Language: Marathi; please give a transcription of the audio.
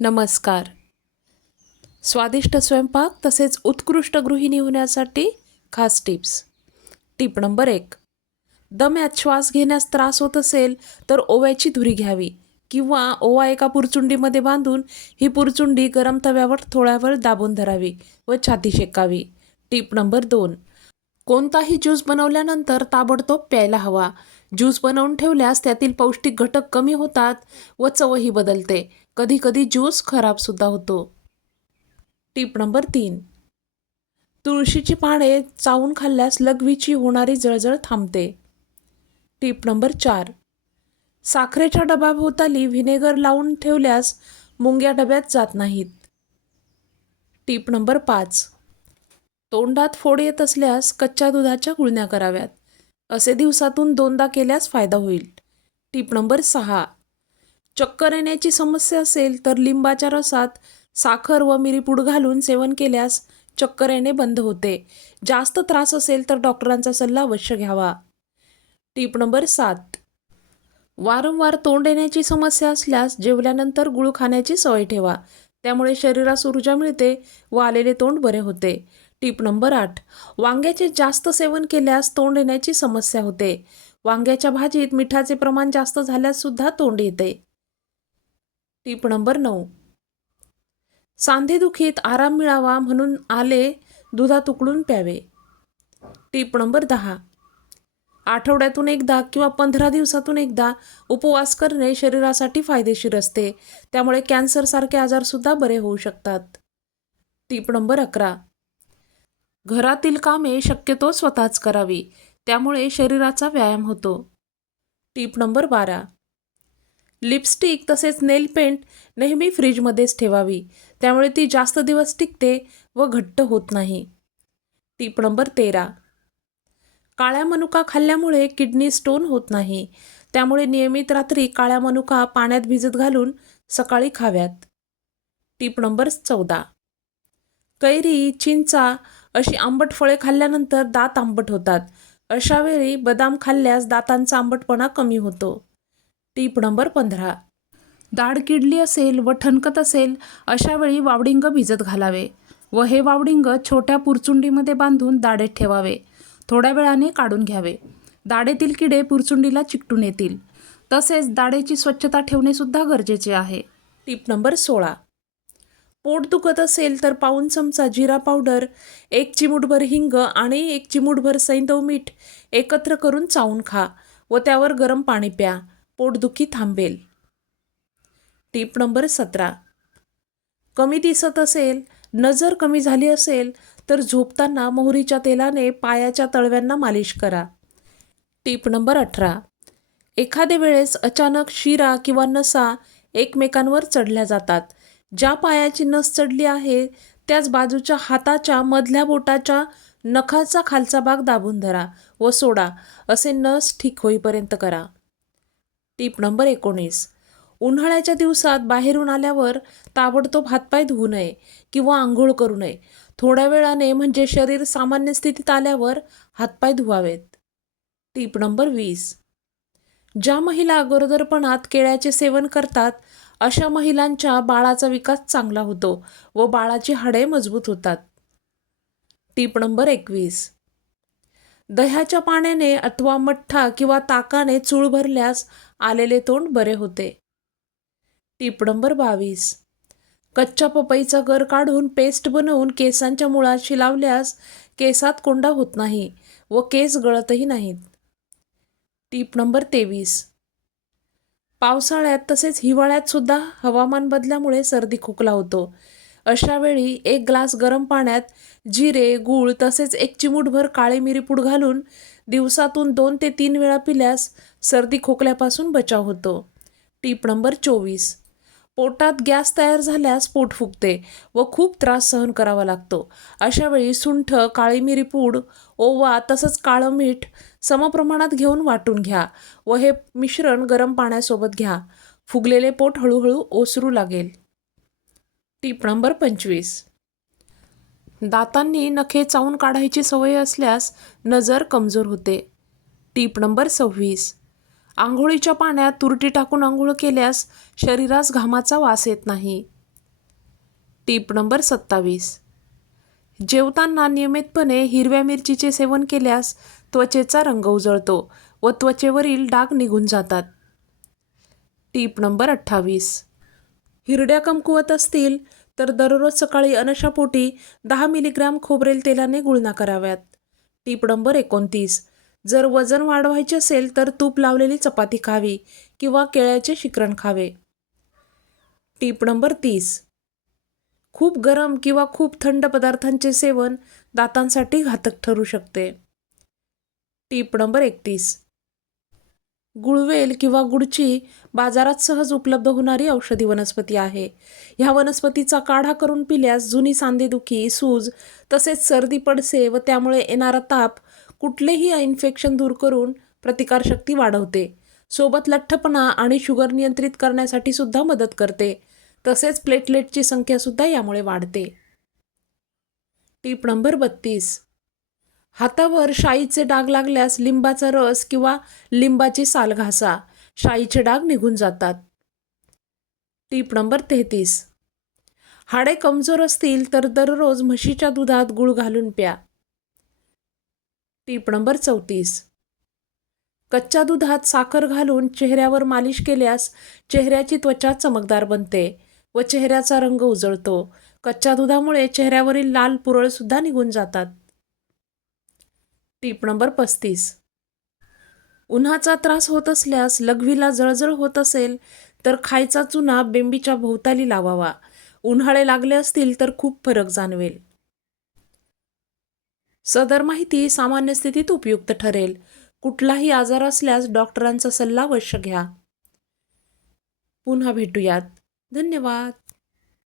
नमस्कार. स्वादिष्ट स्वयंपाक तसेच उत्कृष्ट गृहिणी होण्यासाठी खास टिप्स. टिप नंबर एक दम्यात श्वास घेण्यास त्रास होत असेल तर ओव्याची धुरी घ्यावी किंवा ओवा एका पुरचुंडीमध्ये बांधून ही पुरचुंडी गरम तव्यावर थोड्यावर वेळ दाबून धरावी व छाती शेकावी. टिप नंबर दोन कोणताही ज्यूस बनवल्यानंतर ताबडतोब प्यायला हवा. ज्यूस बनवून ठेवल्यास त्यातील पौष्टिक घटक कमी होतात व चवही बदलते. कधीकधी ज्यूस खराबसुद्धा होतो. टीप नंबर तीन. तुळशीची पाने चावून खाल्ल्यास लघवीची होणारी जळजळ थांबते. टीप नंबर चार. साखरेच्या डब्याभोवताली व्हिनेगर लावून ठेवल्यास मुंग्या डब्यात जात नाहीत. टीप नंबर पाच. तोंडात फोड येत असल्यास कच्च्या दुधाच्या गुळण्या कराव्यात. असे दिवसातून दोनदा केल्यास फायदा होईल. टीप नंबर सहा. चक्कर येण्याची समस्या असेल तर लिंबाच्या रसात साखर व मिरीपूड घालून सेवन केल्यास चक्कर येणे बंद होते. जास्त त्रास असेल तर डॉक्टरांचा सल्ला अवश्य घ्यावा. टीप नंबर सात. वारंवार तोंड येण्याची समस्या असल्यास जेवल्यानंतर गुळ खाण्याची सवय ठेवा. त्यामुळे शरीरास ऊर्जा मिळते व आलेले तोंड बरे होते. टीप नंबर आठ. वांग्याचे जास्त सेवन केल्यास तोंड येण्याची समस्या होते. वांग्याच्या भाजीत मिठाचे प्रमाण जास्त झाल्यास सुद्धा तोंड येते. टीप नंबर नऊ. सांधेदुखीत आराम मिळावा म्हणून आले दुधात उकळून प्यावे. टीप नंबर दहा. आठवड्यातून एकदा किंवा पंधरा दिवसातून एकदा उपवास करणे शरीरासाठी फायदेशीर असते. त्यामुळे कॅन्सरसारखे आजारसुद्धा बरे होऊ शकतात. टीप नंबर अकरा. घरातील कामे शक्यतो स्वतःच करावी. त्यामुळे शरीराचा व्यायाम होतो. टीप नंबर बारा. लिपस्टिक तसेच नेल पेंट नेहमी फ्रीजमध्येच ठेवावी. त्यामुळे ती जास्त दिवस टिकते व घट्ट होत नाही. टीप नंबर तेरा. काळ्या मनुका खाल्ल्यामुळे किडनी स्टोन होत नाही. त्यामुळे नियमित रात्री काळ्या मनुका पाण्यात भिजत घालून सकाळी खाव्यात. टीप नंबर चौदा. कैरी चिंचा अशी आंबट फळे खाल्ल्यानंतर दात आंबट होतात. अशावेळी बदाम खाल्ल्यास दातांचा आंबटपणा कमी होतो. टीप नंबर पंधरा. दाढ किडली असेल व ठणकत असेल अशा वेळी वावडिंग भिजत घालावे व हे वावडिंग छोट्या पुरचुंडीमध्ये बांधून दाढेत ठेवावे. थोड्या वेळाने काढून घ्यावे. दाढेतील किडे पुरचुंडीला चिकटून येतील. तसेच दाढेची स्वच्छता ठेवणे सुद्धा गरजेचे आहे. टीप नंबर सोळा. पोट दुखत असेल तर पाऊन चमचा जिरा पावडर एक चिमूटभर हिंग आणि एक चिमूटभर सैंदव मीठ एकत्र करून चावून खा व त्यावर गरम पाणी प्या. पोटदुखी थांबेल. टीप नंबर सतरा. कमी दिसत असेल नजर कमी झाली असेल तर झोपताना मोहरीच्या तेलाने पायाच्या तळव्यांना मालिश करा. टीप नंबर अठरा. एखाद्या वेळेस अचानक शिरा किंवा नसा एकमेकांवर चढल्या जातात. ज्या पायाची नस चढली आहे त्याच बाजूच्या हाताच्या मधल्या बोटाच्या नखाचा खालचा भाग दाबून धरा व सोडा. असे नस ठीक होईपर्यंत करा. टीप नंबर एकोणीस. उन्हाळ्याच्या दिवसात बाहेरून आल्यावर ताबडतोब हातपाय धुवू नये किंवा आंघोळ करू नये. थोड्या वेळाने म्हणजे शरीर सामान्य स्थितीत आल्यावर हातपाय धुवावेत. टीप नंबर वीस. ज्या महिला अगोदरपणात केळ्याचे सेवन करतात अशा महिलांच्या बाळाचा विकास चांगला होतो व बाळाची हाडे मजबूत होतात. टीप नंबर एकवीस. दह्याच्या पाण्याने अथवा मठ्ठा किंवा ताकाने चूळ भरल्यास आलेले तोंड बरे होते. टीप नंबर बावीस. कच्च्या पपईचा गर काढून पेस्ट बनवून केसांच्या मुळाशी लावल्यास केसात कोंडा होत नाही व केस गळतही नाहीत. टीप नंबर तेवीस. पावसाळ्यात तसेच हिवाळ्यात सुद्धा हवामान बदल्यामुळे सर्दी खोकला होतो. अशावेळी एक ग्लास गरम पाण्यात जिरे गूळ तसेच एक चिमूटभर काळे मिरीपूड घालून दिवसातून दोन ते तीन वेळा पिल्यास सर्दी खोकल्यापासून बचाव होतो. टीप नंबर चोवीस. पोटात गॅस तयार झाल्यास पोट फुगते व खूप त्रास सहन करावा लागतो. अशावेळी सुंठ काळी मिरी पूड ओवा तसंच काळं मीठ समप्रमाणात घेऊन वाटून घ्या व हे मिश्रण गरम पाण्यासोबत घ्या. फुगलेले पोट हळूहळू ओसरू लागेल. टीप नंबर पंचवीस. दातांनी नखे चावून काढायची सवय असल्यास नजर कमजोर होते. टीप नंबर सव्वीस. आंघोळीच्या पाण्यात तुरटी टाकून आंघोळ केल्यास शरीरास घामाचा वास येत नाही. टीप नंबर सत्तावीस. जेवताना नियमितपणे हिरव्या मिरचीचे सेवन केल्यास त्वचेचा रंग उजळतो व त्वचेवरील डाग निघून जातात. टीप नंबर अठ्ठावीस. हिरड्या कमकुवत असतील तर दररोज सकाळी अनशापोटी दहा मिलीग्राम खोबरेल तेलाने गुळणा कराव्यात. टीप नंबर एकोणतीस. जर वजन वाढवायचे असेल तर तूप लावलेली चपाती खावी किंवा केळ्याचे शिकरण खावे. टीप नंबर तीस. खूप गरम किंवा खूप थंड पदार्थांचे सेवन दातांसाठी घातक ठरू शकते. टीप नंबर एकतीस. गुळवेल किंवा गुडची बाजारात सहज उपलब्ध होणारी औषधी वनस्पती आहे. ह्या वनस्पतीचा काढा करून पिल्यास जुनी सांधेदुखी सूज तसेच सर्दी पडसे व त्यामुळे येणारा ताप कुठलेही इन्फेक्शन दूर करून प्रतिकारशक्ती वाढवते. सोबत लठ्ठपणा आणि शुगर नियंत्रित करण्यासाठी सुद्धा मदत करते. तसेच प्लेटलेटची संख्यासुद्धा यामुळे वाढते. टीप नंबर बत्तीस. हातावर शाईचे डाग लागल्यास लिंबाचा रस किंवा लिंबाची साल घासा. शाईचे डाग निघून जातात. टीप नंबर तेहतीस. हाडे कमजोर असतील तर दररोज म्हशीच्या दुधात गुळ घालून प्या. टीप नंबर चौतीस. कच्च्या दुधात साखर घालून चेहऱ्यावर मालिश केल्यास चेहऱ्याची त्वचा चमकदार बनते व चेहऱ्याचा रंग उजळतो. कच्च्या दुधामुळे चेहऱ्यावरील लाल पुरळसुद्धा निघून जातात. टीप नंबर पस्तीस. उन्हाचा त्रास होत असल्यास लघवीला जळजळ होत असेल तर खायचा चुना बेंबीच्या भोवताली लावावा. उन्हाळे लागले असतील तर खूप फरक जाणवेल. सदर माहिती सामान्य स्थितीत उपयुक्त ठरेल. कुठलाही आजार असल्यास डॉक्टरांचा सल्ला अवश्य घ्या. पुन्हा भेटूयात. धन्यवाद.